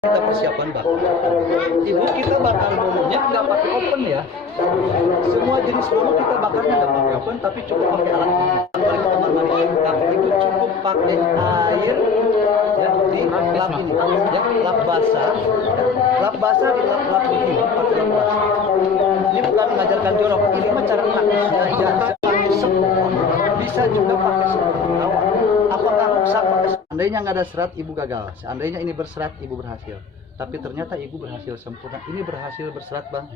Kita persiapan bakar. Ibu, kita bakar bolunya nggak pakai oven ya. Semua jenis bolu kita bakarnya nggak pakai oven, tapi cukup pakai alat paling utama tadi. Tapi itu cukup pakai air ya, di lap ini, ya, lap basah, ya. Lap basah di lap ini, pakai lap basah. Ini bukan mengajarkan jorok, ini mah cara praktisnya. Ya, bisa pakai sepon, bisa juga pakai sepon bawang. Apakah rusak pakai? Seandainya nggak ada serat, ibu gagal. Seandainya ini berserat, ibu berhasil. Tapi ternyata ibu berhasil sempurna. Ini berhasil berserat, Bang.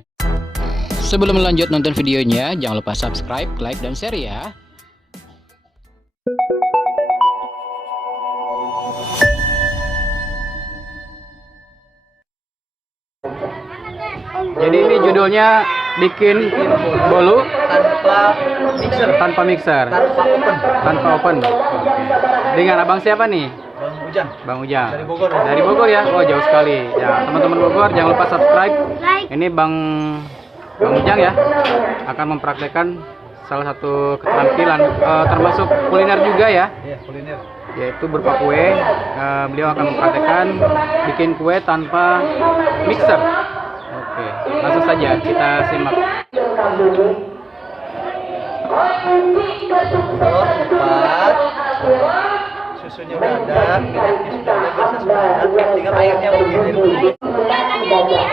Sebelum lanjut nonton videonya, jangan lupa subscribe, like, dan share ya. Jadi ini judulnya bikin bolu Tanpa mixer, tanpa oven. Dengan abang siapa nih? Bang Ujang. Bang Ujang. Dari Bogor. Dari Bogor ya? Oh, jauh sekali. Ya, teman-teman Bogor jangan lupa subscribe. Ini Bang Ujang ya akan mempraktekkan salah satu keterampilan termasuk kuliner juga ya. Iya, kuliner. Yaitu berupa kue. Beliau akan mempraktekkan bikin kue tanpa mixer. Oke, langsung saja kita simak. Telur 4, susunya udah ada, minyaknya sudah ada, gasnya sudah ada, tinggal airnya begini dulu.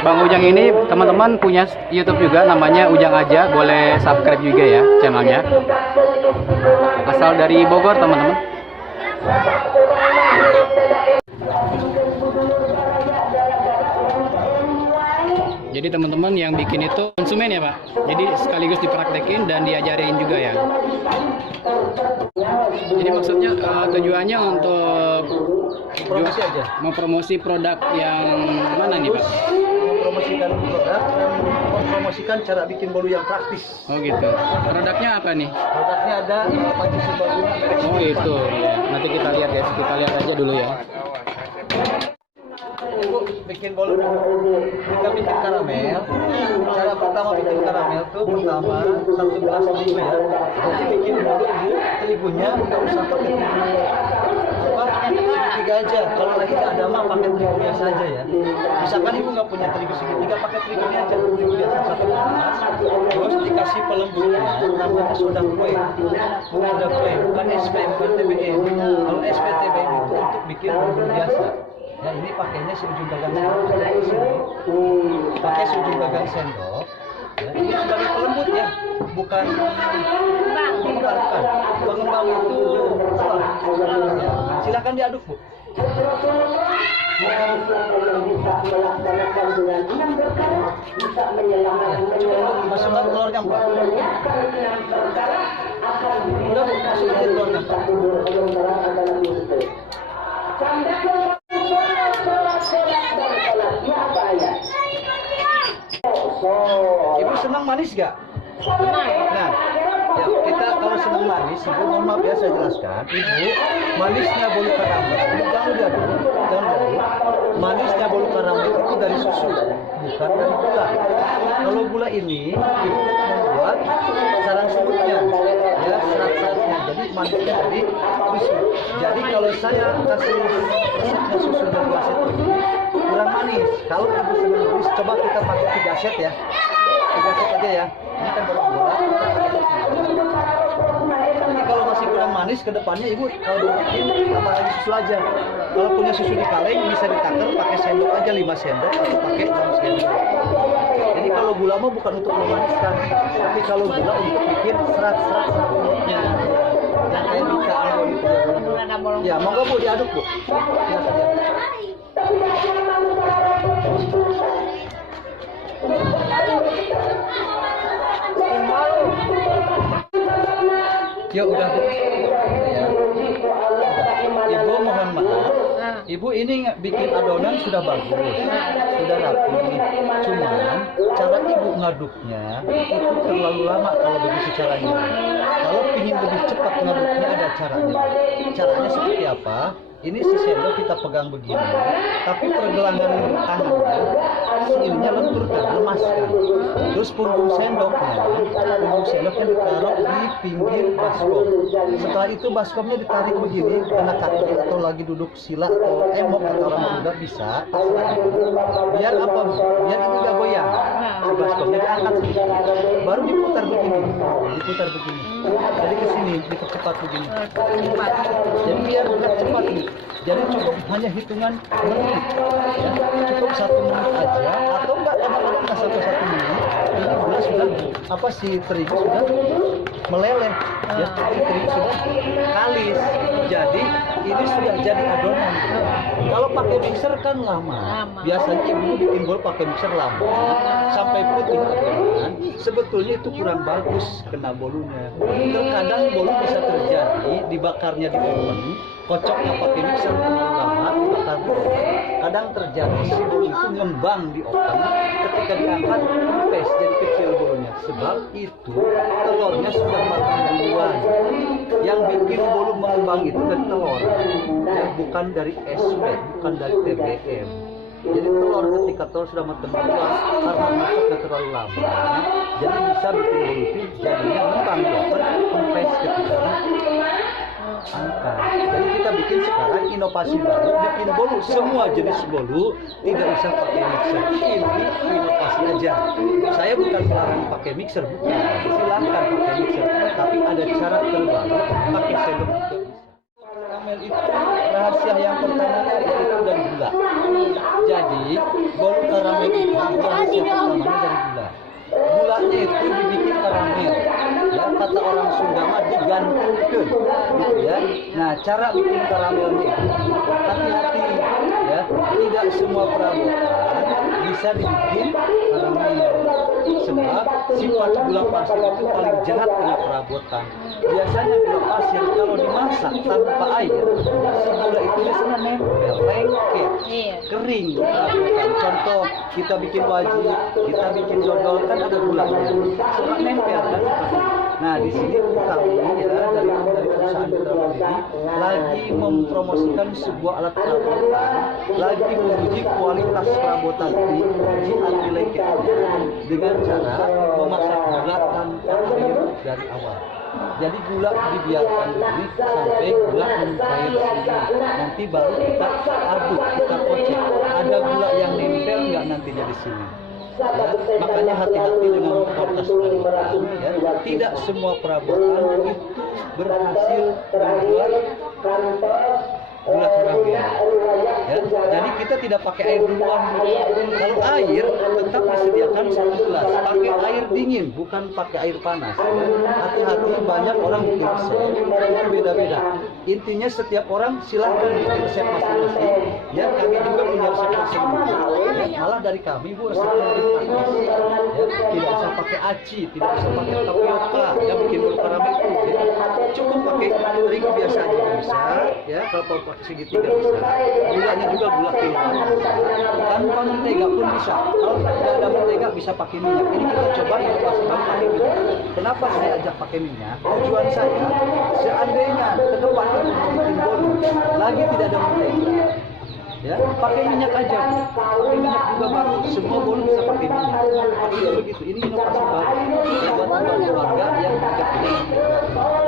Bang Ujang ini teman-teman punya YouTube juga, namanya Ujang Aja, boleh subscribe juga ya channelnya. Asal dari Bogor teman-teman. Jadi teman-teman yang bikin itu konsumen ya Pak. Jadi sekaligus dipraktekin dan diajarin juga ya. Jadi maksudnya tujuannya untuk Promosi aja. mempromosi produk yang mana nih Pak? Mempromosikan produk dan mempromosikan cara bikin bolu yang praktis. Oh gitu. Produknya apa nih? Produknya ada panci sebaguna. Oh itu. Ya. Nanti kita lihat ya. Kita lihat aja dulu ya. Ibu bikin bolu dulu. Kita bikin karamel. Cara pertama bikin karamel tuh pertama 1 gelas terigu ya. Jadi bikin bolu ibu, terigunya nggak usah pakai terigu. Segitiga aja. Kalau lagi nggak ada mah pakai terigu biasa aja ya. Misalkan ibu nggak punya terigu segitiga, pakai terigunya aja. Terigu biasa 1 gelas. Terus dikasih pelembutnya, namanya soda kue. Soda kue, bukan SP, bukan TBE. Kalau SP TBE itu untuk bikin bolu biasa. Ya ini pakainya seujung gagang sendok, pakai seujung gagang sendok. Ya, ini sebagai pelembut ya, bukan pengembang itu telur. Ya, silakan diaduk Bu. Masukkan telurnya Bu. Udah Bu, masukin telurnya Pak. Ibu senang manis gak? Nah, ya, kita kalau senang manis, ibu mohon maaf ya saya jelaskan. Ibu, manisnya bolu karamel, jangan diaduk, manisnya bolu karamel itu dari susu, bukan dari gula. Kalau gula ini, ibu membuat sarang semutnya, ya serat-seratnya. Jadi manisnya dari susu. Jadi kalau saya kasih resepnya susu dari aset ini kurang manis. Kalau ibu senang manis, coba kita pakai 3 set ya. 3 set aja ya. Ini kan baru gula. Nanti kalau masih kurang manis, kedepannya ibu kalau bikin tambah lagi susu aja. Kalau punya susu di kaleng bisa ditakar pakai sendok aja 5 sendok atau pakai 6 sendok. Jadi kalau gula mah bukan untuk memaniskan, tapi kalau gula untuk bikin serat-serat semutnya. Yang kayak Mika Ambon itu. Ya, monggo Bu diaduk Bu. Silakan ya. Ya udah Bu. Ya. Ibu mohon maaf. Ibu ini bikin adonan sudah bagus, sudah rapi. Cuman cara ibu ngaduknya itu terlalu lama kalau begitu caranya. Kalau ingin lebih cepat ngaduknya ada caranya. Caranya seperti apa? Ini si sendok kita pegang begini, tapi pergelangan tangannya si ininya lenturkan, lemaskan. Terus punggung sendoknya ditaruh di pinggir baskom. Setelah itu baskomnya ditarik begini, kena kaki atau lagi duduk sila atau emok atau orang muda bisa. Biar apa? Biar ini gak goyang. Si baskomnya diangkat sedikit, baru diputar begini. Jadi ke sini dipercepat begini. Jadi biar cepat nih. Jadi cukup hanya hitungan menit, ya. Cukup 1 menit aja, atau enggak kadang-kadang nggak sampai 1 menit. Ini gula sudah si terigu sudah meleleh, ya. Si terigu sudah kalis. Jadi ini sudah jadi adonan. Kalau pakai mixer kan lama. Biasanya ibu bikin bol pakai mixer lama sampai putih adonan. Sebetulnya itu kurang bagus kena bolunya. Terkadang bolu bisa terjadi dibakarnya di oven, kocoknya pakai mixer terlalu lama, dibakar dulu. Kadang terjadi si bolu itu ngembang di oven, ketika diangkat kempes jadi kecil bolunya. Sebab itu telurnya sudah matang duluan. Yang bikin bolu mengembang itu dari telur, ya, bukan dari esbet, bukan dari TBM. Jadi telur ketika telur sudah matang duluan, karena masaknya terlalu lama, jadi bisa bikin bolu itu jadinya ngembang di oven, kempes ketika angkat. Jadi kita bikin sekarang inovasi baru, bikin bolu, semua jenis bolu tidak usah pakai mixer. Ini inovasi aja. Saya bukan melarang pakai mixer, bukan. Silahkan pakai mixer, tapi ada cara terbaru, pakai sendok juga bisa. Karamel itu rahasia yang pertamanya yaitu dari gula. Jadi bolu karamel itu rahasia pertamanya dari gula. Gulanya itu dibikin karamel, ya, kata orang Sunda mah digantungkeun, gitu ya. Nah, cara bikin karamelnya itu hati-hati, ya, tidak semua perabotan bisa dibikin karamel. Sebab sifat gula pasir itu paling jahat dengan perabotan. Biasanya gula pasir kalau dimasak tanpa air, si gula itu biasanya nempel, lengket, kering perabotan. Contoh, kita bikin wajib, kita bikin dodol, kan ada gulanya, suka nempel kan. Nah, di sini kami ya dari perusahaan Putra ini lagi mempromosikan sebuah alat perabotan, lagi menguji kualitas perabotan ini, uji anti lengketnya dengan cara memasak gula tanpa air dari awal. Jadi gula dibiarkan begini sampai gula mencair sendiri. Nanti baru kita aduk, kita kocek. Ada gula yang nempel nggak nantinya di sini. Ya, makanya hati-hati dengan kualitas perabotan, ya. Tidak semua perabotan itu berhasil membuat gula karamel, ya. Jadi kita tidak pakai air duluan. Kalau air tetap disediakan 1 gelas, pakai air dingin, bukan pakai air panas. Hati-hati, banyak orang bikin resep itu beda-beda. Intinya setiap orang silahkan bikin resep masing-masing, ya. Kami juga punya resep masing-masing, ya. Malah dari kami bu resepnya lebih praktis, ya. Tidak usah pakai aci, tidak usah pakai tapioka yang bikin bolu karamel itu, ya. Cukup pakai terigu biasa aja bisa, ya. Kalau pakai segitiga bisa, gulanya juga gula kiloan, tanpa mentega pun bisa. Kalau tidak ada mentega bisa pakai minyak. Ini kita coba inovasi baru pakai minyak. Kenapa saya ajak pakai minyak? Tujuan saya, seandainya ke depan bikin bolu lagi tidak ada mentega, ya, pakai minyak aja, pakai minyak juga bagus. Semua bolu bisa pakai minyak. Itu begitu. Ini inovasi baru ya, buat keluarga yang tidak punya mentega.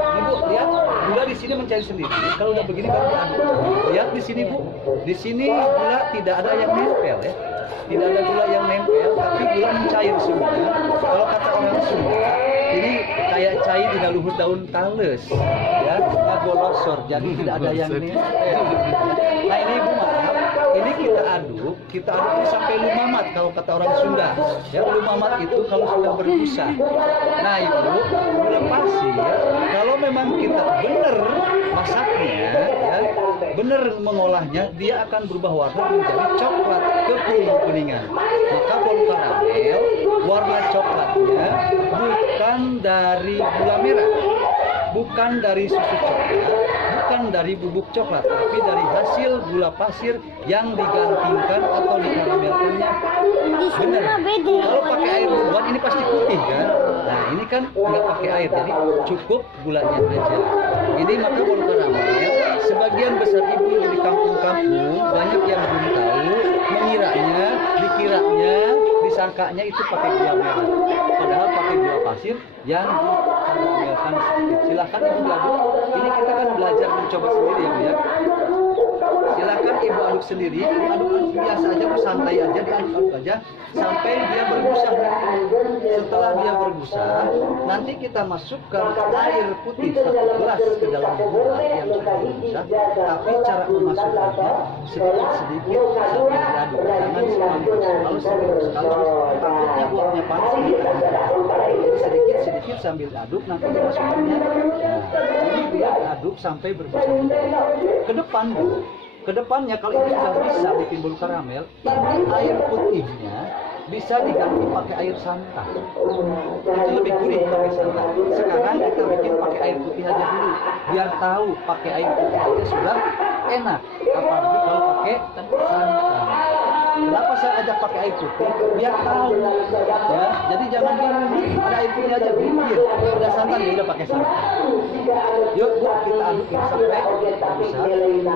Ini bu, lihat gula di sini mencair sendiri. Kalau udah begini baru diaduk. Lihat di sini bu, di sini gula tidak ada yang nempel, ya. Tidak ada gula yang nempel, tapi gula mencair semuanya. Kalau kata orang Sunda, ini kayak cair di luhur daun tales, ya, ngagolosor. Jadi tidak ada yang nempel. Nah ini ibu maaf, ini kita aduk ini sampai lumamat kalau kata orang Sunda. Ya, lumamat itu kalau sudah berbusa. Nah ibu, gula pasir kalau memang kita benar masaknya, ya, benar mengolahnya, dia akan berubah warna menjadi coklat kekuning-kuningan. Maka bolu karamel warna coklatnya bukan dari gula merah, bukan dari susu coklat, bukan dari bubuk coklat, tapi dari hasil gula pasir yang digantikan atau dikaramelkannya. Benar. Kalau pakai air duluan ini pasti putih kan? Nah Nah ini kan nggak pakai air, jadi cukup gulanya aja. Ini maka bolu karamel, sebagian besar ibu di kampung-kampung banyak yang belum tahu, dikiranya, disangkanya itu pakai gula merah. Padahal pakai gula pasir yang dikaramelkan sedikit. Silahkan ibu aduk. Ini kita kan belajar mencoba sendiri ya Bu ya. Silakan ibu aduk sendiri, aduk biasa aja, santai aja, diaduk aja sampai dia berbusa. Setelah dia berbusa, nanti kita masukkan air putih 1 gelas ke dalam gula yang sudah berbusa. Tapi cara memasukkannya sedikit-sedikit sambil diaduk, jangan semuanya. Kalau sekali takutnya buatnya panas, sedikit-sedikit sambil aduk, nanti dimasukkannya. Nah, ini biar aduk sampai berbusa. Kedepannya kalau itu sudah bisa bikin bolu karamel, ini air putihnya bisa diganti pakai air santan. Itu lebih gurih pakai santan. Sekarang kita bikin pakai air putih aja dulu, biar tahu pakai air putih aja sudah enak. Apalagi kalau pakai santan. Kenapa saya ajak pakai air putih? Biar tahu ya. Jadi jangan bingung, ada air putih aja pikir, udah santan ya udah pakai santan. Yuk Bu, kita aduk ini sampai bisa.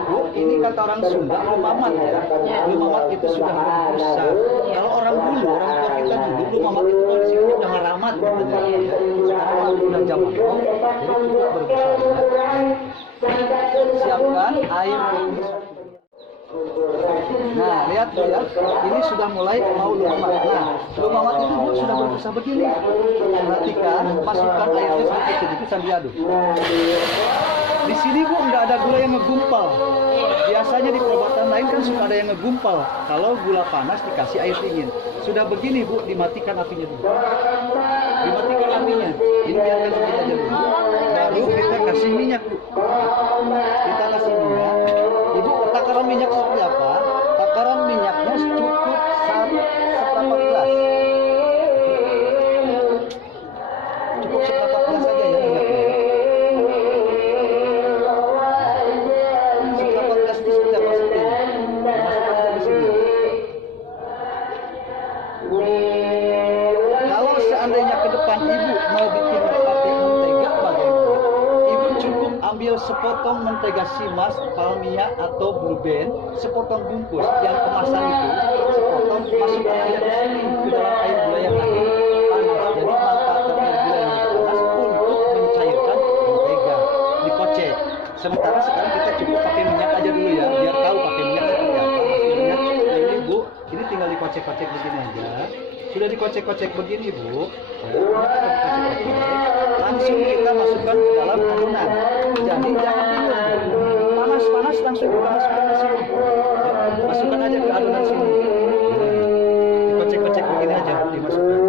Bu, ini kata orang Sunda lumamat ya. Lumamat itu sudah berbusa. Kalau orang dulu, orang tua kita dulu, lumamat itu kalau disini udah ngaramat katanya ya. Sekarang udah zaman now, jadi cukup berbusa. Siapkan air putih. Nah, lihat Bu ya, ini sudah mulai mau lumamat. Nah, lumamat itu Bu sudah berbusa begini. Perhatikan, masukkan airnya sedikit-sedikit sambil aduk. Di sini Bu nggak ada gula yang ngegumpal. Biasanya di perbuatan lain kan suka ada yang ngegumpal. Kalau gula panas dikasih air dingin. Sudah begini Bu, dimatikan apinya dulu. Dimatikan apinya. Ini biarkan apinya aja dulu. Baru kita kasih minyak Bu. Kita kasih minyak. Ibu, takaran minyak seperti apa? Takaran minyaknya cukup seperempat gelas. Cukup seperempat gelas saja ya minyaknya. Seperempat gelas itu seperti apa seperti ini? Masukkan di sini. Kalau seandainya ke depan ibu mau bikin pakai mentega bagaimana? Ibu cukup ambil sepotong mentega simas, palmia atau blue band, sepotong bungkus yang kemasan itu, sepotong masukkan aja di sini ke dalam air gula yang lagi panas. Jadi manfaatkan air gula yang lagi panas untuk mencairkan mentega, dikocek. Sementara sekarang kita cukup pakai minyak aja dulu ya, biar tahu pakai minyak seperti apa hasilnya. Nah ini Bu, ini tinggal dikocek-kocek begini aja. Sudah dikocek-kocek begini Bu, langsung kita masukkan ke dalam adonan. Jadi jangan bingung, panas-panas langsung kita masukkan ke sini. Masukkan aja ke adonan sini. Dikocek-kocek begini aja, dimasukkan.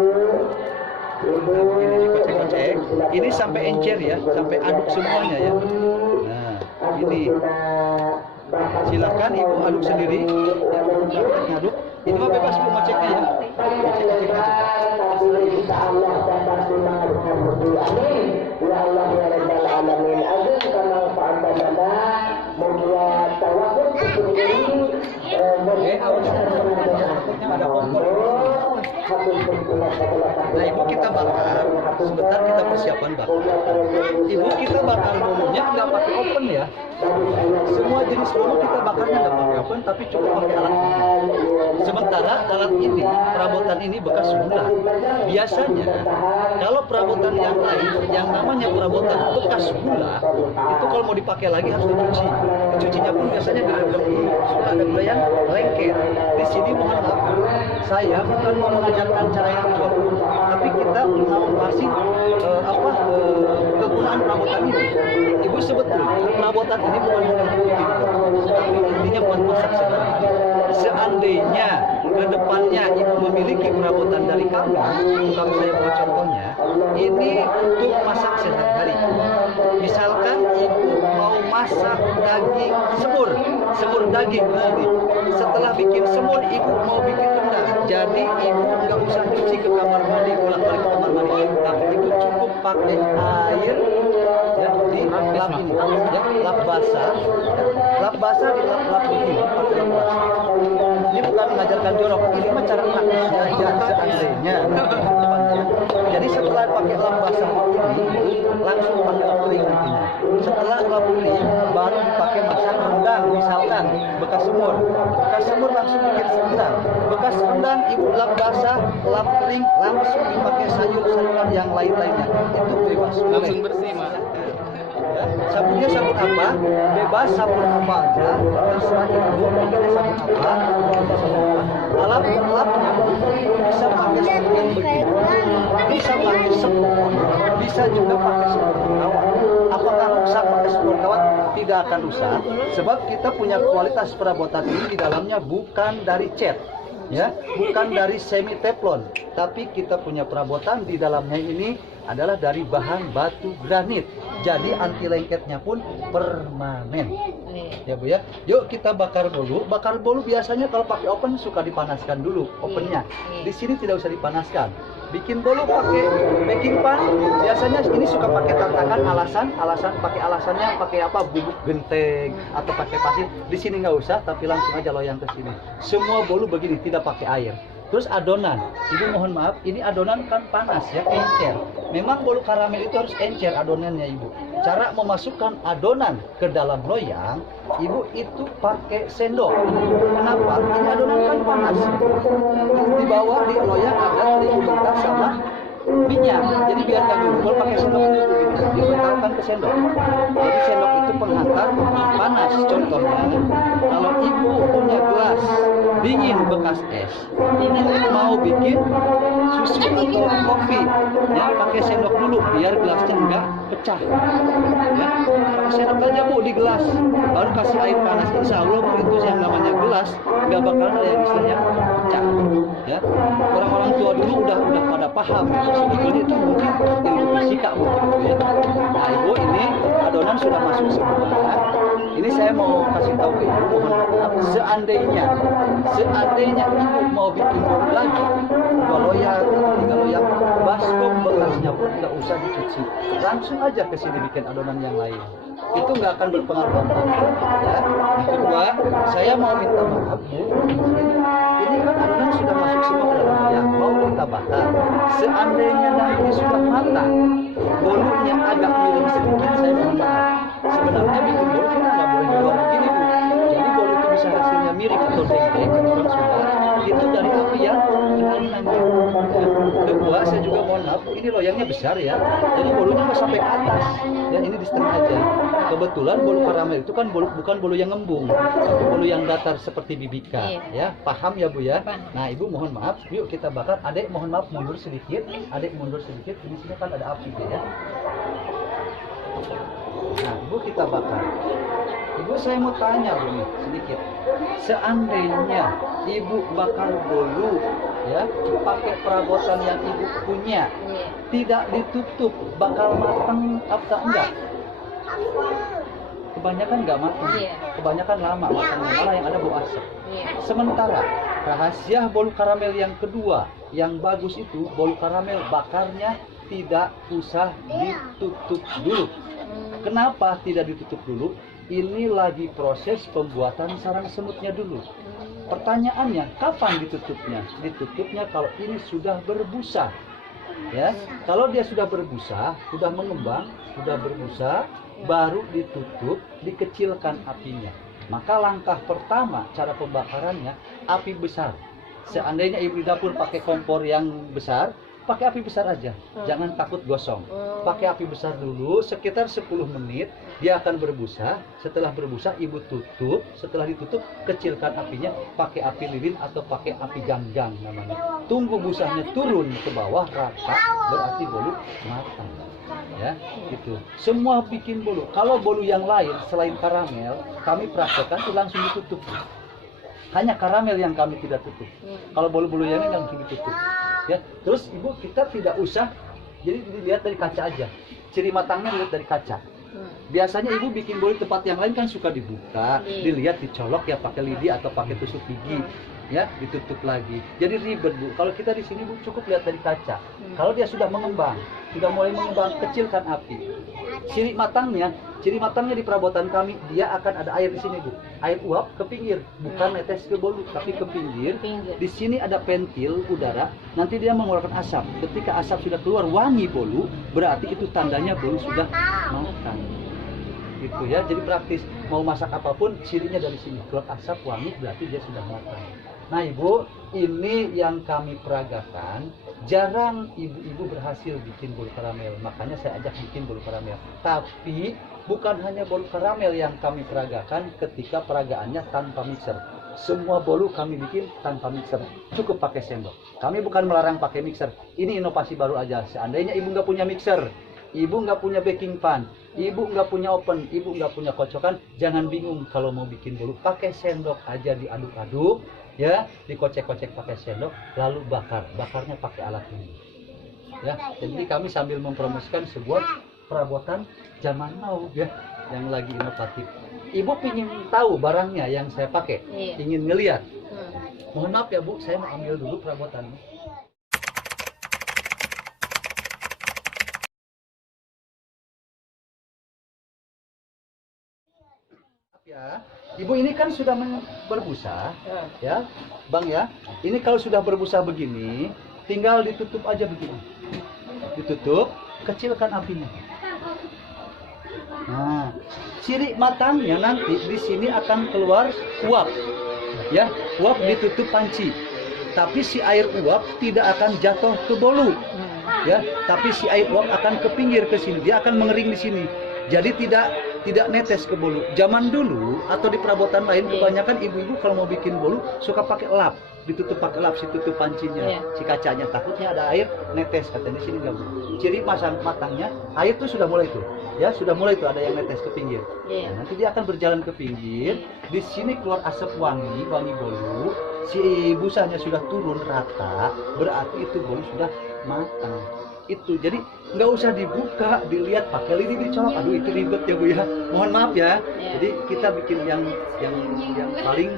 Nah, begini dikocek-kocek. Ini sampai encer ya, sampai aduk semuanya ya. Nah, ini. Silakan ibu aduk sendiri. Aduk. Ini mah bebas Bu ngeceknya ya. Ngecek-ngeceknya ada kompor. Nah ibu kita bakar, sebentar kita persiapan bakar. Ibu kita bakar bolunya nggak pakai oven ya. Semua jenis bolu kita bakarnya nggak pakai oven, tapi cukup pakai alat ini. Sementara alat ini, perabotan ini bekas gula. Biasanya kalau perabotan yang lain, yang namanya perabotan bekas gula, itu kalau mau dipakai lagi harus dicuci. Cucinya pun biasanya direndam dulu, sudah ada gula yang lengket. Di sini mohon maaf, saya bukan mau mengajarkan cara yang betul, tapi kita mau kasih kegunaan perabotan ini. Ibu sebetulnya perabotan ini bukan hanya untuk bikin, tapi intinya buat masak sehari-hari. Seandainya kedepannya ibu memiliki perabotan dari kami, kalau saya buat contohnya, ini untuk masak sehari-hari. Misalkan ibu mau masak daging semur daging nanti. Setelah bikin semur, ibu mau bikin rendang. Jadi ibu nggak usah cuci ke kamar mandi, bolak-balik ke kamar mandi, tapi ibu cukup pakai air ya, di lap ini, ya, lap basah, lap basah di lap begini, pakai lap basah. Ini bukan mengajarkan jorok, ini mah cara praktisnya aja seandainya. Jadi setelah setelah pakai lap basah ini langsung pakai lap kering nantinya. Setelah lap kering baru dipakai masang rendang, misalkan bekas semur langsung bikin rendang, bekas rendang ibu lap basah, lap kering langsung dipakai sayur-sayuran yang lain-lainnya, itu bebas, Langsung bersih, Mas. ya. Sabunnya sabun apa? Bebas sabun apa aja, terserah ibu pakainya sabun apa. Alatnya bisa pakai sabun begini, bisa pakai sepon, bisa juga pakai sepon kawat. Apakah rusak pakai sepon kawat? Tidak akan rusak, sebab kita punya kualitas perabotan ini di dalamnya bukan dari cat, ya, bukan dari semi teflon, tapi kita punya perabotan di dalamnya ini adalah dari bahan batu granit. Jadi anti lengketnya pun permanen. Ya Bu ya. Yuk kita bakar bolu. Bakar bolu biasanya kalau pakai oven suka dipanaskan dulu ovennya. Di sini tidak usah dipanaskan. Bikin bolu pakai baking pan. Biasanya ini suka pakai tatakan alasan pakai alasannya pakai apa? Bubuk genteng atau pakai pasir. Di sini nggak usah, tapi langsung aja loyang ke sini. Semua bolu begini, tidak pakai air. Terus adonan, ibu mohon maaf, ini adonan kan panas ya, encer. Memang bolu karamel itu harus encer adonannya ibu. Cara memasukkan adonan ke dalam loyang, ibu itu pakai sendok. Kenapa? Ini adonan kan panas. Di bawah di loyang ada terigu mentah sama minyak. Jadi biar nggak gumpal pakai sendok dulu begitu. Dibentarkan ke sendok. Jadi sendok itu penghantar panas. Contohnya, kalau ibu punya gelas dingin bekas es, ini mau bikin susu atau kopi, ya pakai sendok dulu biar gelasnya enggak pecah. Ya, pakai sendok aja Bu di gelas, baru kasih air panas. Insya Allah Bu, itu yang namanya gelas nggak bakal ada yang istilahnya pecah. Ya, orang-orang tua dulu udah pada paham. Sebetulnya itu mungkin ilmu fisika mungkin Bu ya. Nah ibu, ini adonan sudah masuk semua. Ini saya mau kasih tahu ke ibu, mohon maaf, seandainya ibu mau bikin bolu lagi, 2 loyang atau 3 loyang, baskom bekasnya pun nggak usah dicuci, langsung aja ke sini bikin adonan yang lain. Itu nggak akan berpengaruh apa-apa. Ya. Kedua, saya mau minta maaf Bu, ini kan adonan sudah masuk semua ke dalam loyang, mau kita bakar. Seandainya nanti sudah matang, bolunya agak miring sedikit, saya mohon maaf. Sebenarnya bikin bolu kita nggak boleh di luar begini Bu. Jadi bolu itu bisa hasilnya miring atau dendeng, orang Sunda. Itu dari api yang ringan. Kedua, saya juga mohon maaf, ini loyangnya besar ya. Jadi bolunya nggak sampai ke atas. Ya ini di setengah aja. Kebetulan bolu karamel itu kan bukan bolu yang ngembung, tapi bolu yang datar seperti bibika. Ya, paham ya Bu ya? Nah Ibu mohon maaf, yuk kita bakar. Adek mohon maaf mundur sedikit. Adek mundur sedikit. Di sini kan ada api ya. Nah, Ibu kita bakar. Ibu saya mau tanya Bu nih sedikit. Seandainya Ibu bakar bolu ya, pakai perabotan yang Ibu punya, tidak ditutup, bakal matang apa enggak? Kebanyakan nggak matang, kebanyakan lama matangnya, malah yang ada bau asap. Sementara rahasia bolu karamel yang kedua yang bagus itu, bolu karamel bakarnya tidak usah ditutup dulu. Kenapa tidak ditutup dulu? Ini lagi proses pembuatan sarang semutnya dulu. Pertanyaannya, kapan ditutupnya? Ditutupnya kalau ini sudah berbusa. Ya, kalau dia sudah berbusa, sudah mengembang, sudah berbusa, baru ditutup, dikecilkan apinya. Maka langkah pertama cara pembakarannya api besar. Seandainya ibu di dapur pakai kompor yang besar, pakai api besar aja, jangan takut gosong. Pakai api besar dulu, sekitar 10 menit, dia akan berbusa. Setelah berbusa, ibu tutup. Setelah ditutup, kecilkan apinya, pakai api lilin atau pakai api ganggang namanya. Tunggu busanya turun ke bawah rata, berarti bolu matang. Ya, gitu. Semua bikin bolu. Kalau bolu yang lain selain karamel, kami praktekkan itu langsung ditutup. Hanya karamel yang kami tidak tutup. Kalau bolu-bolu yang lain langsung ditutup. Ya, terus ibu kita tidak usah, jadi dilihat dari kaca aja. Ciri matangnya dilihat dari kaca. Biasanya ibu bikin bolu tempat yang lain kan suka dibuka, dilihat, dicolok ya pakai lidi atau pakai tusuk gigi, ya ditutup lagi. Jadi ribet Bu. Kalau kita di sini Bu cukup lihat dari kaca. Kalau dia sudah mengembang, sudah mulai mengembang, kecilkan api. Ciri matangnya di perabotan kami, dia akan ada air di sini, Bu. Air uap ke pinggir, bukan netes ke bolu, tapi ke pinggir. Di sini ada ventil udara, nanti dia mengeluarkan asap. Ketika asap sudah keluar wangi bolu, berarti itu tandanya bolu sudah matang. Gitu ya, jadi praktis. Mau masak apapun, cirinya dari sini. Keluar asap wangi, berarti dia sudah matang. Nah, Ibu, ini yang kami peragakan. Jarang ibu-ibu berhasil bikin bolu karamel, makanya saya ajak bikin bolu karamel. Tapi bukan hanya bolu karamel yang kami peragakan ketika peragaannya tanpa mixer. Semua bolu kami bikin tanpa mixer, cukup pakai sendok. Kami bukan melarang pakai mixer. Ini inovasi baru aja. Seandainya ibu nggak punya mixer, ibu nggak punya baking pan, ibu nggak punya oven, ibu nggak punya kocokan, jangan bingung kalau mau bikin bolu. Pakai sendok aja, diaduk-aduk, ya, dikocek-kocek pakai sendok, lalu bakar. Bakarnya pakai alat ini. Ya, jadi kami sambil mempromosikan sebuah perabotan zaman now, ya, yang lagi inovatif. Ibu pingin tahu barangnya yang saya pakai, ingin ngelihat. Mohon maaf ya, Bu, saya mau ambil dulu perabotannya. Ya, Ibu ini kan sudah berbusa, ya, Bang ya. Ini kalau sudah berbusa begini, tinggal ditutup aja begini. Ditutup, kecilkan apinya. Nah, ciri matangnya nanti di sini akan keluar uap, ya, uap ditutup panci. Tapi si air uap tidak akan jatuh ke bolu, ya. Tapi si air uap akan ke pinggir ke sini, dia akan mengering di sini. Jadi tidak netes ke bolu. Zaman dulu atau di perabotan lain kebanyakan ibu-ibu kalau mau bikin bolu suka pakai lap, ditutup pakai lap, si tutup pancinya, si kacanya, takutnya ada air netes, katanya sini nggak boleh. Ciri matangnya air tuh sudah mulai tuh, ya, sudah mulai tuh ada yang netes ke pinggir. Nah, nanti dia akan berjalan ke pinggir. Di sini keluar asap wangi bolu. Si busanya sudah turun rata, berarti itu bolu sudah matang. Itu jadi nggak usah dibuka, dilihat pakai lidi dicolok. Aduh, itu ribet ya, Bu ya. Mohon maaf ya. Jadi kita bikin yang paling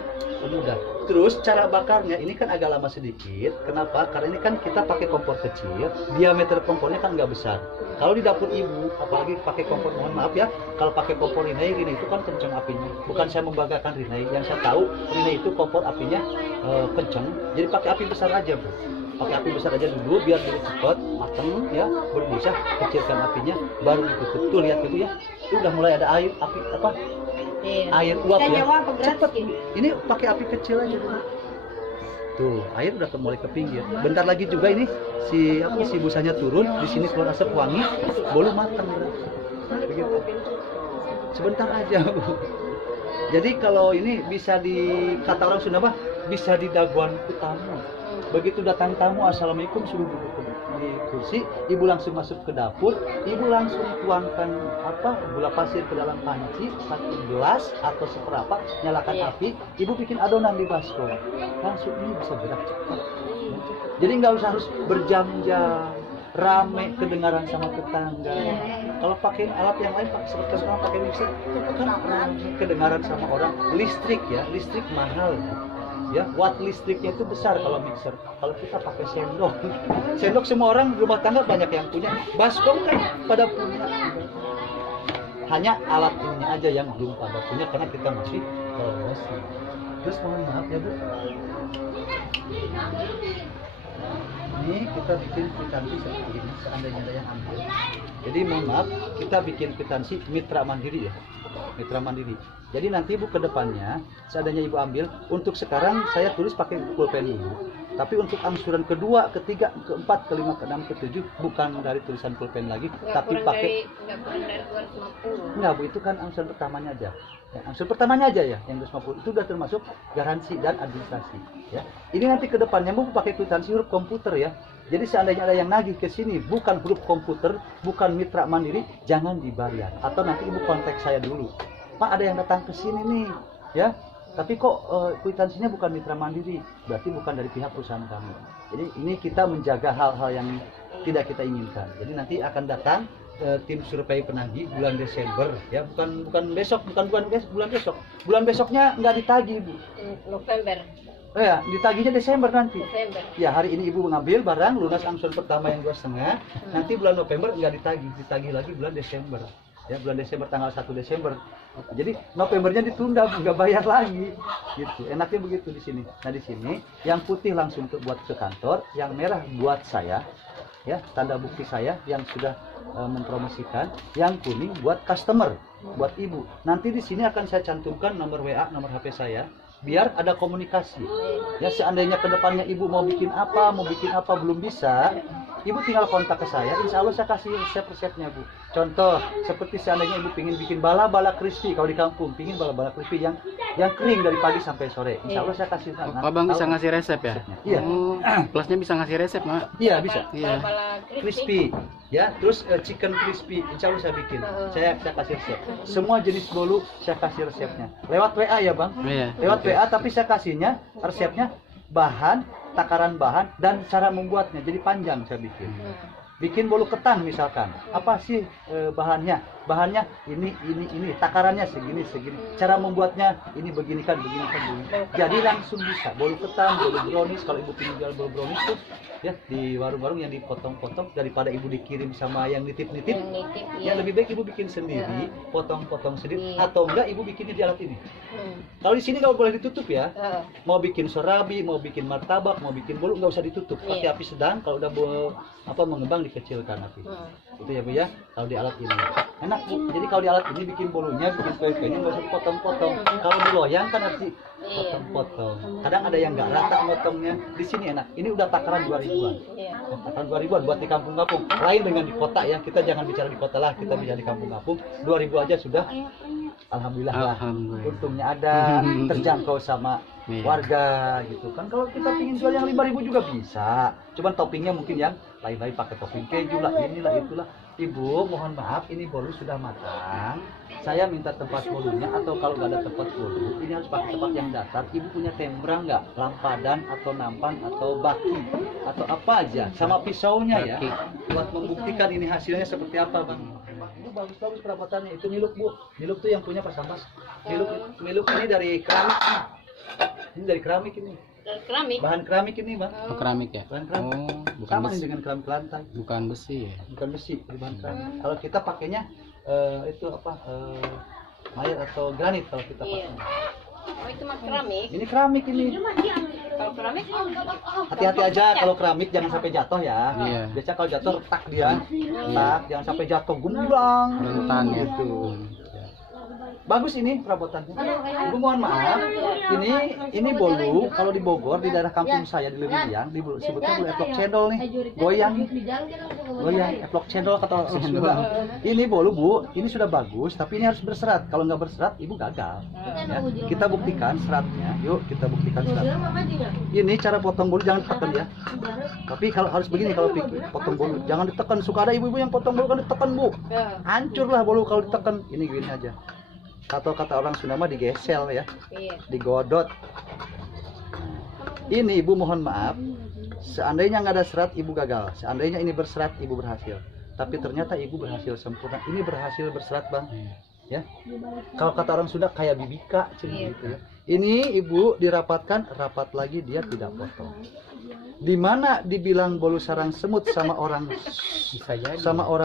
mudah. Terus cara bakarnya ini kan agak lama sedikit. Kenapa? Karena ini kan kita pakai kompor kecil, diameter kompornya kan nggak besar. Kalau di dapur ibu, apalagi pakai kompor, mohon maaf ya, kalau pakai kompor Rinnai itu kan kencang apinya. Bukan saya membanggakan Rinnai, yang saya tahu Rinnai itu kompor apinya kencang. Jadi pakai api besar aja, Bu. Pakai api besar aja dulu biar dia cepat matang, ya, berbusa. Kecilkan apinya, baru ditutup. Tuh lihat Ibu ya, itu udah mulai ada air api apa? Air uap ya. Cepat. Ini pakai api kecil aja dulu. Tuh, air udah mulai ke pinggir. Bentar lagi juga ini si busanya turun, di sini keluar asap wangi, bolu matang. Begitu. Sebentar aja, Bu. Jadi kalau ini bisa kata orang Sunda apa? Bisa di daguan utama. Begitu datang tamu, assalamualaikum, suruh duduk di kursi, ibu langsung masuk ke dapur, ibu langsung tuangkan gula pasir ke dalam panci, 1 gelas atau seperempat, nyalakan api, ibu bikin adonan di baskom, langsung ini bisa gerak cepat. Jadi nggak usah harus berjam-jam, rame kedengaran sama tetangga. Kalau pakai alat yang lain, seperti sekarang pakai mixer, kan kedengaran sama orang. Listrik ya, listrik mahal. Ya, watt listriknya itu besar kalau mixer. Kalau kita pakai sendok, sendok semua orang rumah tangga banyak yang punya. Baskom kan pada punya. Hanya alat ini aja yang belum pada punya karena kita masih promosi. Terus mohon maaf ya, Bu. Ini kita bikin kwitansi seperti ini, seandainya ada yang ambil. Jadi mohon maaf, kita bikin kwitansi mitra mandiri ya, mitra mandiri. Jadi nanti Ibu ke depannya, seandainya Ibu ambil, untuk sekarang saya tulis pakai pulpen dulu. Tapi untuk angsuran kedua, ketiga, keempat, kelima, keenam, ketujuh, bukan dari tulisan pulpen lagi, tapi pakai. Enggak, Bu, itu kan angsuran pertamanya aja. Ya, angsuran pertamanya aja ya, yang 250 itu sudah termasuk garansi dan administrasi. Ya, ini nanti ke depannya Bu pakai kwitansi huruf komputer ya. Jadi seandainya ada yang nagih ke sini bukan huruf komputer, bukan mitra mandiri, jangan dibayar. Atau nanti Ibu kontak saya dulu. Pak, ada yang datang ke sini nih, ya. Tapi kok kwitansinya bukan mitra mandiri, berarti bukan dari pihak perusahaan kami. Jadi ini kita menjaga hal-hal yang tidak kita inginkan. Jadi nanti akan datang tim survei penagih bulan Desember, ya, bukan besok, bulan besok. Bulan besoknya nggak ditagih, Bu. November. Oh ya, ditagihnya Desember nanti. Desember. Ya, hari ini Ibu mengambil barang lunas angsuran pertama yang 2,5, nanti bulan November nggak ditagih lagi bulan Desember. Ya, bulan Desember tanggal 1 Desember. Jadi Novembernya ditunda, nggak bayar lagi. Gitu. Enaknya begitu di sini. Nah, di sini yang putih langsung buat ke kantor, yang merah buat saya. Ya, tanda bukti saya yang sudah mempromosikan, yang kuning buat customer, buat ibu. Nanti di sini akan saya cantumkan nomor WA, nomor HP saya, biar ada komunikasi. Ya, seandainya kedepannya ibu mau bikin apa belum bisa, ibu tinggal kontak ke saya, insya Allah saya kasih resep-resepnya, Bu. Contoh, seperti seandainya ibu pingin bikin bala-bala crispy, kalau di kampung, pingin bala-bala crispy yang kering dari pagi sampai sore, insya Allah saya kasih. Abang bisa ngasih resep ya? Iya. Plusnya bisa ngasih resep, Mak? Iya, bisa. Iya. Crispy, ya, terus chicken crispy, insya Allah saya bikin. Saya kasih resep. Semua jenis bolu saya kasih resepnya. Lewat WA ya, Bang? Iya. Lewat WA, tapi saya kasihnya resepnya, bahan, takaran bahan, dan cara membuatnya. Jadi panjang saya bikin bolu ketan misalkan, apa sih bahannya ini, takarannya segini, cara membuatnya ini begini kan. Jadi langsung bisa bolu ketan, bolu brownies. Kalau ibu ingin jual bolu brownies tuh ya di warung-warung yang dipotong-potong, daripada ibu dikirim sama yang nitip-nitip, ya lebih baik ibu bikin sendiri, potong-potong sendiri, atau enggak ibu bikinnya di alat ini. Kalau di sini nggak boleh ditutup ya. Mau bikin sorabi, mau bikin martabak, mau bikin bolu, nggak usah ditutup, pakai api sedang. Kalau udah mengembang dikecilkan api. Itu ya, Bu ya. Kalau di alat ini enak, Bu. Jadi kalau di alat ini bikin bolunya, bikin kue-kuenya nggak usah potong-potong. Kalau di loyang kan harus potong-potong. Kadang ada yang nggak rata motongnya. Di sini enak. Ini udah takaran 2000-an. Takaran 2000-an buat di kampung-kampung. Lain dengan di kota ya. Kita jangan bicara di kota lah, kita bicara di kampung-kampung. 2000 aja sudah. Alhamdulillah lah. Untungnya ada, terjangkau sama warga gitu kan. Kalau kita pingin jual yang 5000 juga bisa. Cuman toppingnya mungkin yang lain-lain, pakai topping keju lah, inilah itulah. Ibu, mohon maaf, ini bolu sudah matang. Saya minta tempat bolunya, atau kalau nggak ada tempat bolu, ini harus pakai tempat yang datar. Ibu punya tembra nggak? Lampadan atau nampan atau baki atau apa aja, sama pisaunya ya, buat membuktikan ini hasilnya seperti apa, Bang. Itu bagus-bagus perabotannya. Itu miluk, Bu. Miluk tuh yang punya Pak Sambas. Miluk ini dari keramik. Ini dari keramik ini. Dari keramik. Bahan keramik ini, Bang. Oh, keramik ya? Bahan keramik. Oh, bukan sama besi. dengan keramik lantai. Bukan besi ya? Bukan besi, dari bahan keramik. Kalau kita pakainya itu apa? Mayat atau granit kalau kita pakai. Oh, itu mah keramik. Ini keramik ini. Kalau keramik Hati-hati aja kalau keramik, jangan sampai jatuh ya. Iya. Biasanya kalau jatuh retak dia. Retak, jangan sampai jatuh gumblang. Rentan ya. Gitu. Bagus ini perabotannya. Ibu mohon maaf, ini bolu kalau di Bogor, di daerah kampung saya di Liriang, disebutnya bolu eplok cendol nih. Goyang, eplok cendol kata orang Sunda. Ini bolu, Bu, ini sudah bagus, tapi ini harus berserat. Kalau nggak berserat, ibu gagal. Ya, kita buktikan seratnya. Yuk, kita buktikan seratnya. Ini cara potong bolu, jangan ditekan ya. Tapi kalau harus begini kalau potong bolu, jangan ditekan. Suka ada ibu-ibu yang potong bolu kan ditekan, Bu. Hancurlah bolu kalau ditekan. Ini gini aja. Atau kata orang Sunda mah digesel ya, digodot. Ini ibu mohon maaf, seandainya nggak ada serat ibu gagal, seandainya ini berserat ibu berhasil. Tapi ternyata ibu berhasil sempurna. Ini berhasil berserat, Bang. Ya. Kalau kata orang Sunda kayak bibika gitu ya. Ini ibu dirapatkan, rapat lagi dia tidak potong. Di mana dibilang bolu sarang semut sama orang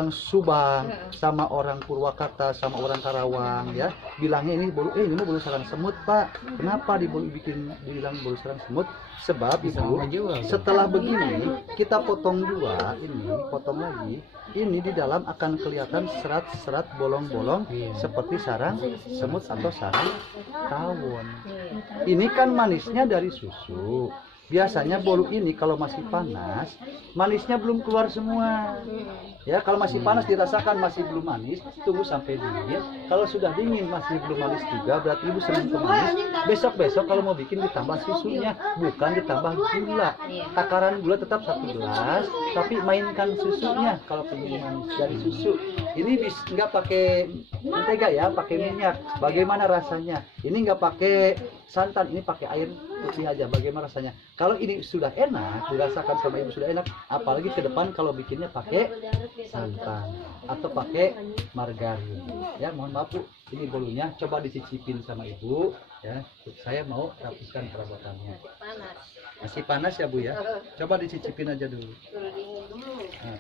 Subang, sama orang Purwakarta, sama orang Karawang ya, bilangnya ini bolu ini bolu sarang semut, Pak. Kenapa dibilang bolu sarang semut? Sebab itu setelah begini kita potong dua, ini potong lagi, ini di dalam akan kelihatan serat-serat bolong-bolong seperti sarang semut atau sarang tawon. Ini kan manisnya dari susu. Biasanya bolu ini kalau masih panas, manisnya belum keluar semua. Ya, kalau masih panas dirasakan masih belum manis, tunggu sampai dingin. Kalau sudah dingin masih belum manis juga, berarti ibu senang manis. Besok-besok kalau mau bikin ditambah susunya, bukan ditambah gula. Takaran gula tetap 1 gelas, tapi mainkan susunya kalau ingin manis dari susu. Ini nggak pakai mentega ya, pakai minyak. Bagaimana rasanya? Ini nggak pakai santan, ini pakai air putih aja. Bagaimana rasanya? Kalau ini sudah enak, dirasakan sama ibu sudah enak. Apalagi ke depan kalau bikinnya pakai santan atau pakai margarin. Ya, mohon maaf Bu, ini bolunya coba dicicipin sama ibu. Ya, saya mau rapuskan perabotannya. Masih panas ya Bu ya. Coba dicicipin aja dulu. Nah,